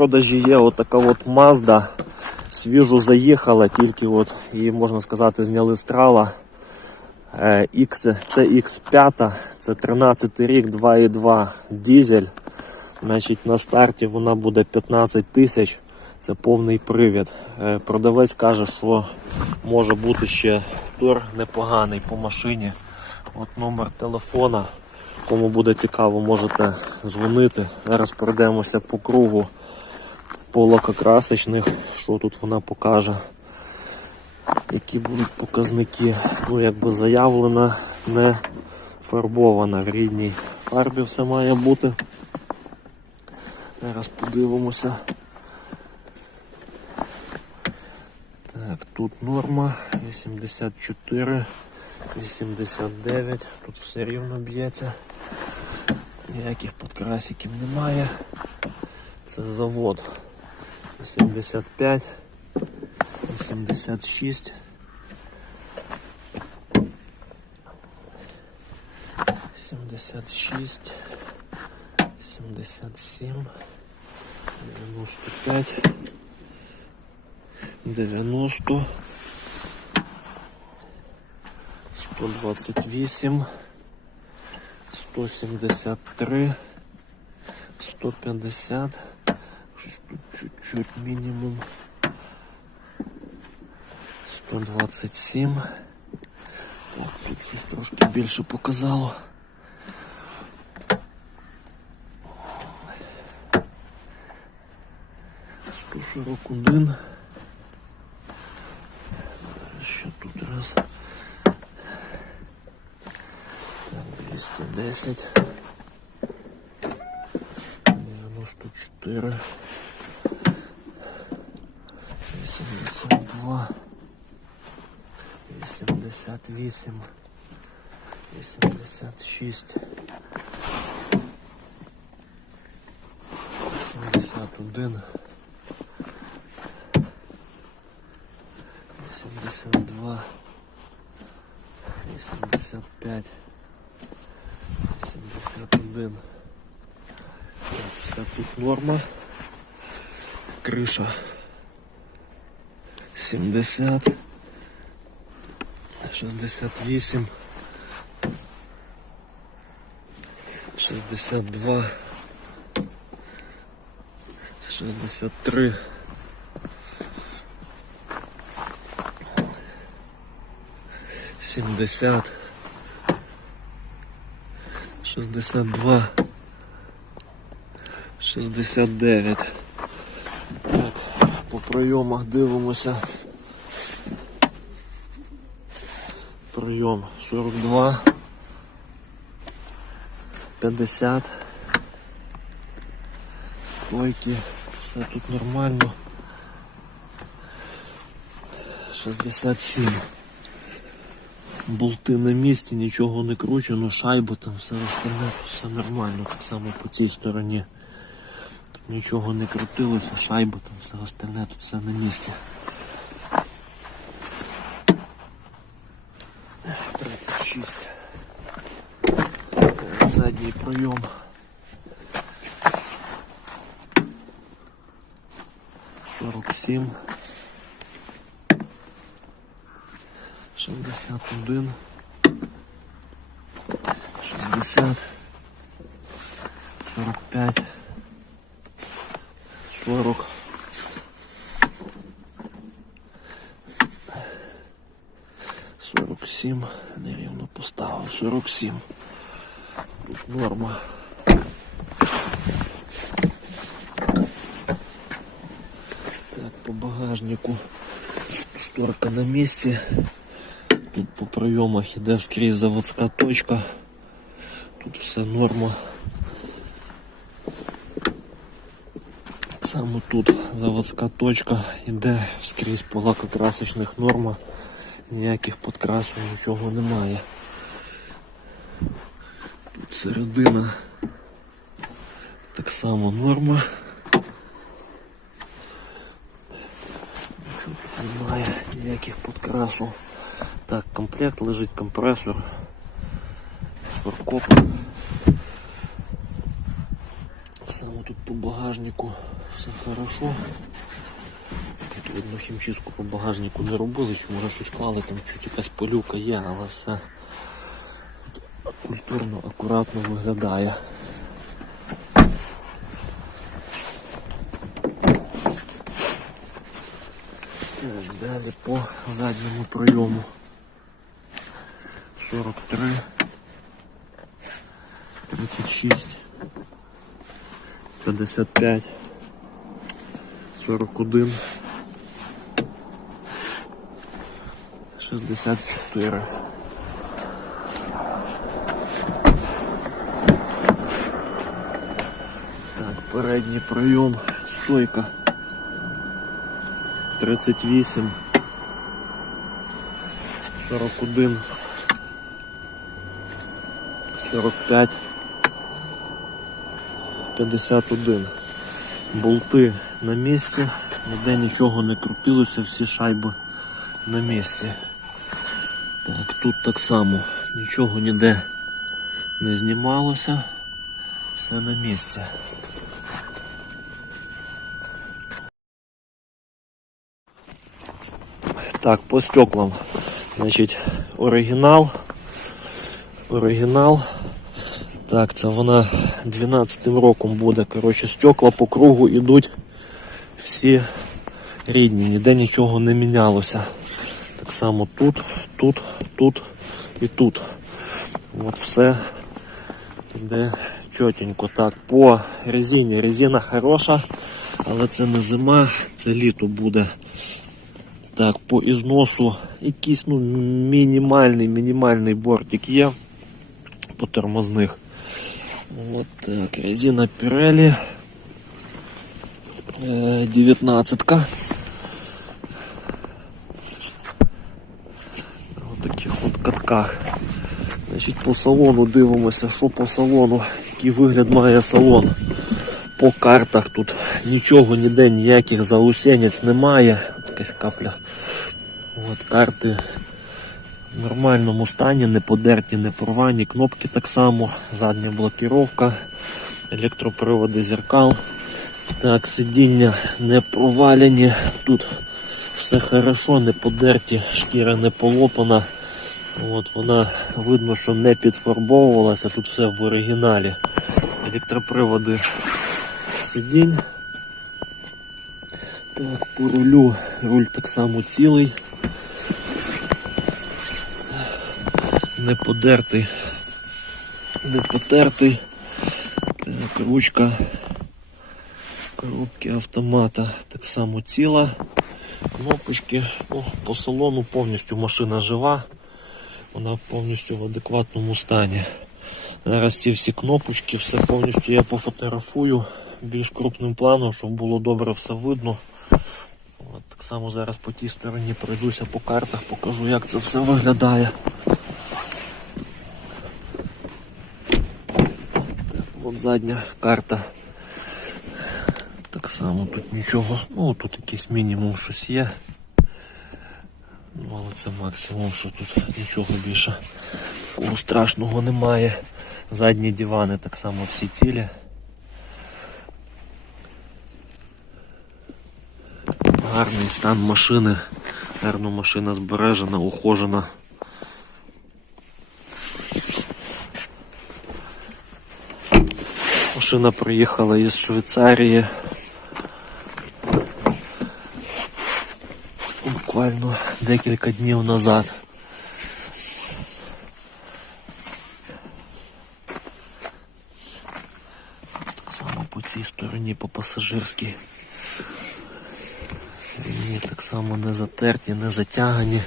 продажі є отака от Mazda. Свіжо заїхала, тільки от її, можна сказати, зняли з трала. Е, X, це X5, це 13 рік, 2,2 дізель. Значить, на старті вона буде 15 тисяч. Це повний привід. Е, Продавець каже, що може бути ще тур непоганий по машині. От номер телефона. Кому буде цікаво, можете дзвонити. Зараз пройдемося по кругу по лакокрасочних, що тут вона покаже. Які будуть показники. Ну, якби заявлена, не фарбована в рідній фарбі все має бути. Зараз подивимося. Так, тут норма 84, 89, тут все рівно б'ється. Ніяких подкрасиків немає. Це завод. 75, 86. 76, 77, 95, 90, 128, 173, 150, щось тут чуть-чуть мінімум, 127. Так, тут щось трошки більше показало. Сто сорок один. Що тут раз? Так, 210. 94. 82. 88. 86. 71. 82. 85. 71. Так, Все тут норма. Криша 70. 68. 62. 63. 70. 62. 69. Так, по прийомах дивимося. Прийом 42. 50. Стойки. Все тут нормально. 67. Болти на місці, нічого не кручено, шайба там, все остальне, все нормально, так само по цій стороні. Тут нічого не крутилося, шайба там, все остальне, тут все на місці. 36. Задній пройом. Сорок сім. Шістдесят один. Шістдесят. Сорок п'ять. 47, нерівно поставив, 47. Тут норма. Так, по багажнику шторка на місці. Тут по прийомах іде вскрізь заводська точка. Тут все норма. Саме тут заводська точка іде вскрізь по лакокрасочних нормах. Ніяких подкрасів, нічого немає. Тут середина так само норма. Нічого тут немає, ніяких подкрасів. Так, комплект лежить компресор. Все само тут по багажнику все хорошо. Видно хімчистку по багажнику не робили, може щось клали, там чуть якась пилюка є, але все культурно, акуратно виглядає. Далі по задньому прийому. 43, 36, 55, 41, 64. Так, передній прийом, стойка. 38, 41, 45, 51. Болти на місці, ніде нічого не крутилося, всі шайби на місці. Тут так само нічого ніде не знімалося, все на місці. Так, по стеклам. Значить, оригінал. Оригінал. Так, це вона 12-м роком буде. Коротше, стекла по кругу йдуть всі рідні, ніде нічого не мінялося. Так само тут, тут, тут і тут. От все йде чотенько. Так, по резині. Резина хороша, але це не зима, це літо буде. Так, по ізносу якийсь ну, мінімальний, мінімальний бортик є по тормозних. Вот так, резина Pirelli. Е, 19 В таких от. Значить, по салону дивимося, що по салону, який вигляд має салон. По картах тут нічого ніде, ніяких заусенець немає. Якась капля. От карти в нормальному стані, не подерті, не порвані, кнопки так само, задня блокіровка, електроприводи зеркал. Так, сидіння не проваляні, тут все хорошо, не подерті, шкіра не полопана. От Вона видно, що не підфарбовувалася, тут все в оригіналі. Електроприводи сидінь. Так, по рулю, руль так само цілий. Не подертий, не потертий. Так, ручка коробки автомата так само ціла. Кнопочки. Ну, по салону повністю машина жива. Вона повністю в адекватному стані. Зараз ці всі кнопочки, все повністю я пофотографую більш крупним планом, щоб було добре все видно. От, так само зараз по тій стороні пройдуся по картах, покажу, як це все виглядає. От задня карта. Так само тут нічого. Ну тут якийсь мінімум щось є. Це максимум, що тут нічого більше страшного немає. Задні дивани так само всі цілі. Гарний стан машини. Гарно машина збережена, ухожена. Машина приїхала із Швейцарії. Буквально декілька днів назад. Так само по цій стороні, по пасажирській. Ні, так само не затерті, не затягані.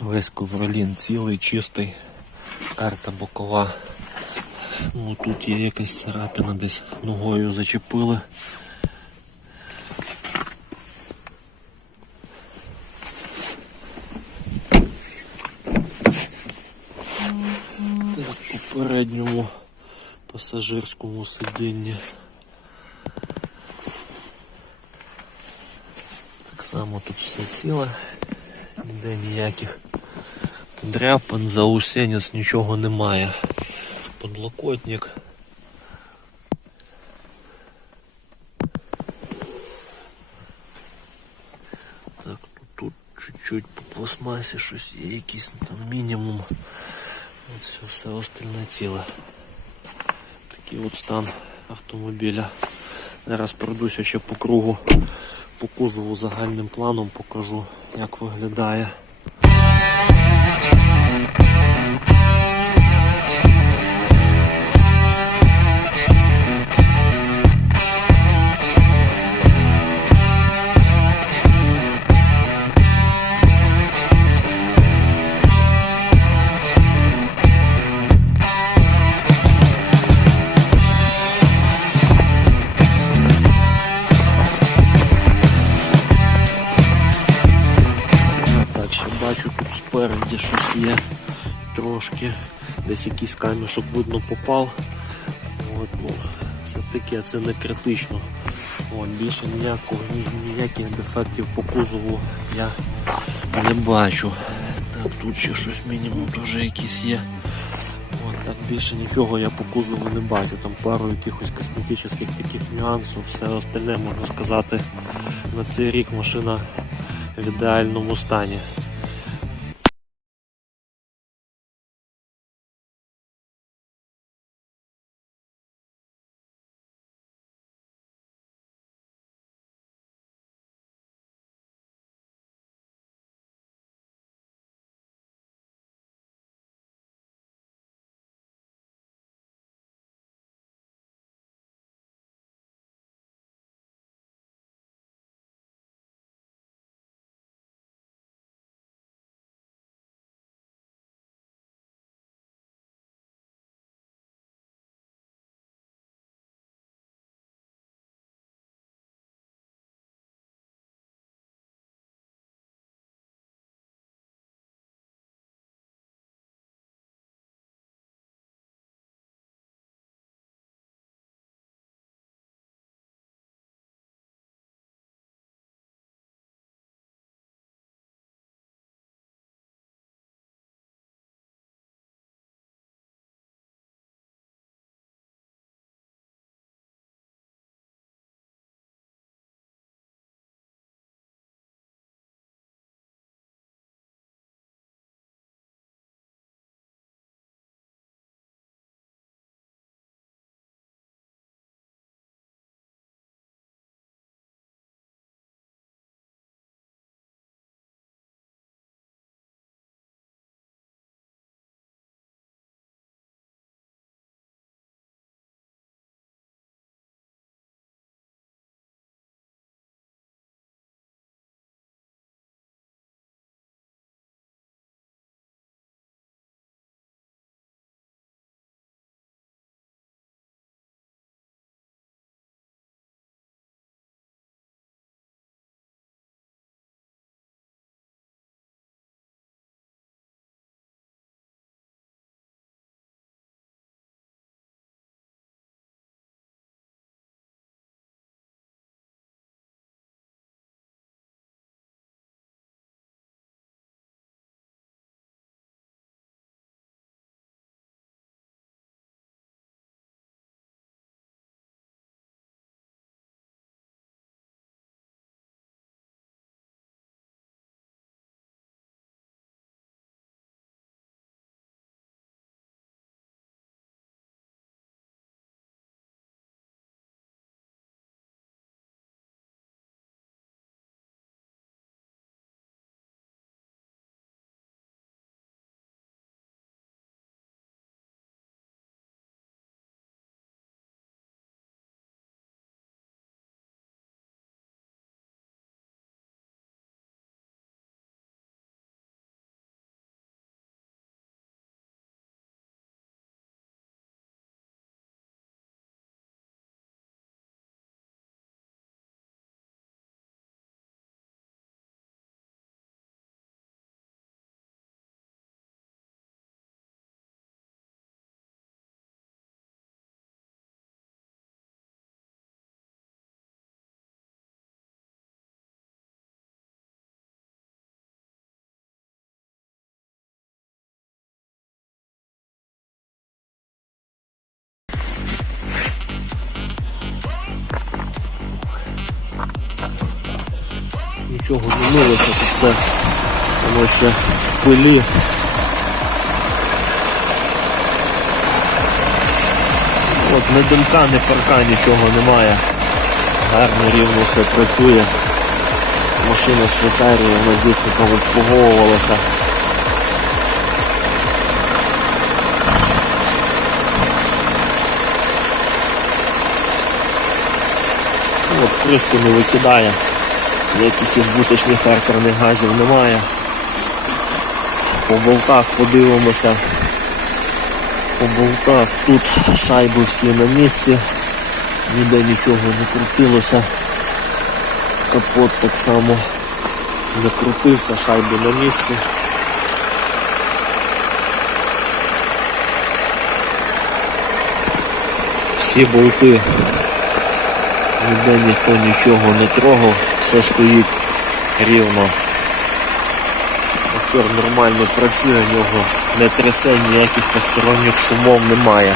Весь ковролін цілий, чистий, карта бокова. Ну тут є якась царапина, десь ногою зачепили. пасажирському сидінні. Так само тут все ціле, ніде ніяких дряпин, заусенець, нічого немає. Подлокотник. Так, ну тут чуть-чуть по пластмасі щось є, якийсь там мінімум. Ось все, все остальне тіло. Такий от стан автомобіля. Зараз пройдуся ще по кругу, по кузову загальним планом покажу, як виглядає. Є трошки. Десь якийсь камішок видно попав. От, ну, це таке, це не критично. От, більше ніякого, ні- ніяких дефектів по кузову я не бачу. Так, тут ще щось мінімум теж якісь є. От, так більше нічого я по кузову не бачу. Там пару якихось косметичних таких нюансів, все остальне можна сказати. На цей рік машина в ідеальному стані. Нічого не милося, тут все Воно ще в пилі. От не димка, не парка, нічого немає. Гарно рівно все працює. Машина з Швейцарії, вона дійсно обслуговувалася. От кришку не викидає. Ніяких збуточних характерних газів немає. По болтах подивимося. По болтах тут шайби всі на місці. Ніде нічого не крутилося. Капот так само не крутився, шайби на місці. Всі болти Ніде ніхто нічого не трогав, все стоїть рівно. Мотор нормально працює, в нього не трясе, ніяких посторонніх шумов немає.